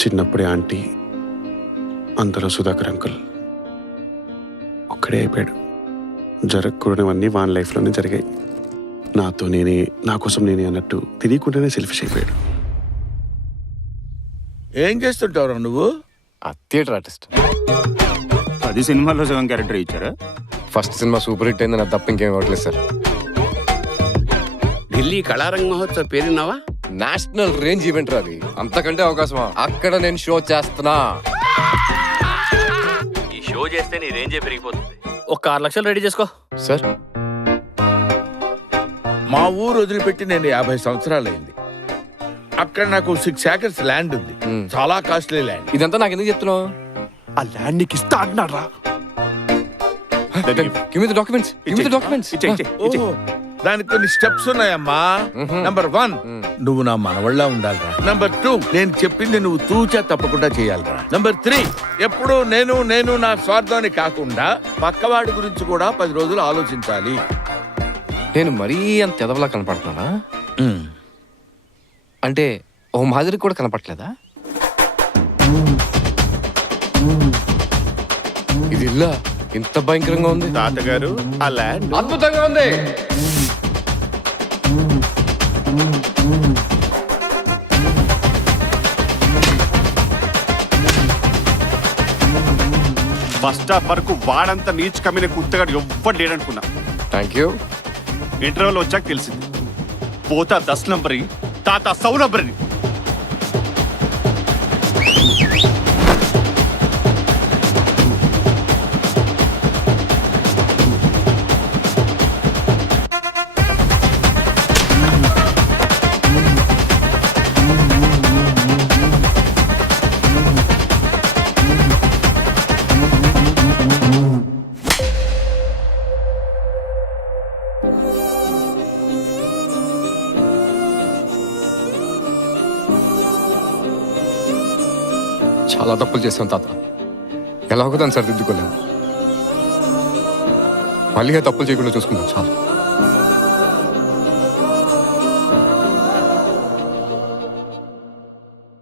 చిన్నప్పుడే ఆంటీ, అంతలో సుధాకర్ అంకుల్. ఒక్కడే అయిపోయాడు. జరగకూడనివన్నీ వాన్ లైఫ్లోనే జరిగాయి. నాతో నేనే, నా కోసం నేనే అన్నట్టు తెలియకుండానే సెల్ఫిష్ అయిపోయాడు. ఏం చేస్తుంటావు నువ్వు? Theatre artist. 10 సినిమాల్లో సగం క్యారెక్టర్ ఇచ్చారా? ఫస్ట్ సినిమా సూపర్ హిట్ అయింది, నాకు తప్ప ఇంకేం అవ్వట్లేదు సార్. ఢిల్లీ కళారంగ మహోత్సవ్ పేరున్నావా? నేషనల్ రేంజ్ ఈవెంట్ అది. అంతకంటే అవకాశమా? అక్కడ నేను షో చేస్తున్నా. ఈ షో చేస్తే నీ రేంజే పెరిగిపోతుంది. ఒక 6 లక్షలు రెడీ చేసుకో సార్. మా ఊరు వదిలిపెట్టి నేను 50 సంవత్సరాలైంది. అక్కడ నాకు 6 acres ల్యాండ్ ఉంది. చాలా కాస్ట్లీ ల్యాండ్. ఇదంతా నాకు ఎందుకు చెప్తున్నావు? ఆ ల్యాండ్ నీకు ఇస్తా అంటున్నారా? డాక్యుమెంట్స్. ఓహో, దానికి కొన్ని స్టెప్స్ ఉన్నాయమ్మా. నంబర్ 1, నువ్వు నా మనవళ్ళ ఉండాలిరా. నంబర్ 2, నేను చెప్పింది నువ్వు తూచా తప్పకుండా చేయాలిరా. నంబర్ 3, ఎప్పుడు నేను నా స్వార్థాన్ని కాకుండా పక్కవాడి గురించి కూడా 10 రోజులు ఆలోచించాలి. నేను మరీ అంత ఎదవలా కనపడుతున్నానా? అంటే ఓ మాదిరి కూడా కనపట్లేదా? ఇది ఇల్లా ఇంత భయంకరంగా ఉంది? తాతగారు, ఆ ల్యాండ్ అద్భుతంగా ఉంది. ఫస్ట్ హాఫ్ వరకు వాడంత నీచ్ కమ్మిన కుత్తగాడు ఎవ్వడు లేడనుకున్నా. Thank you. ఇంటర్వ్యూలో వచ్చాక తెలిసింది, పోతా 10 నంబరి, తాత 100 నంబరి. చాలా తప్పులు చేశాం తాత. ఎలాగో దాన్ని సరిదిద్దుకోలేము. మళ్ళీ తప్పులు చేయకుండా చూసుకుందాం చాలు.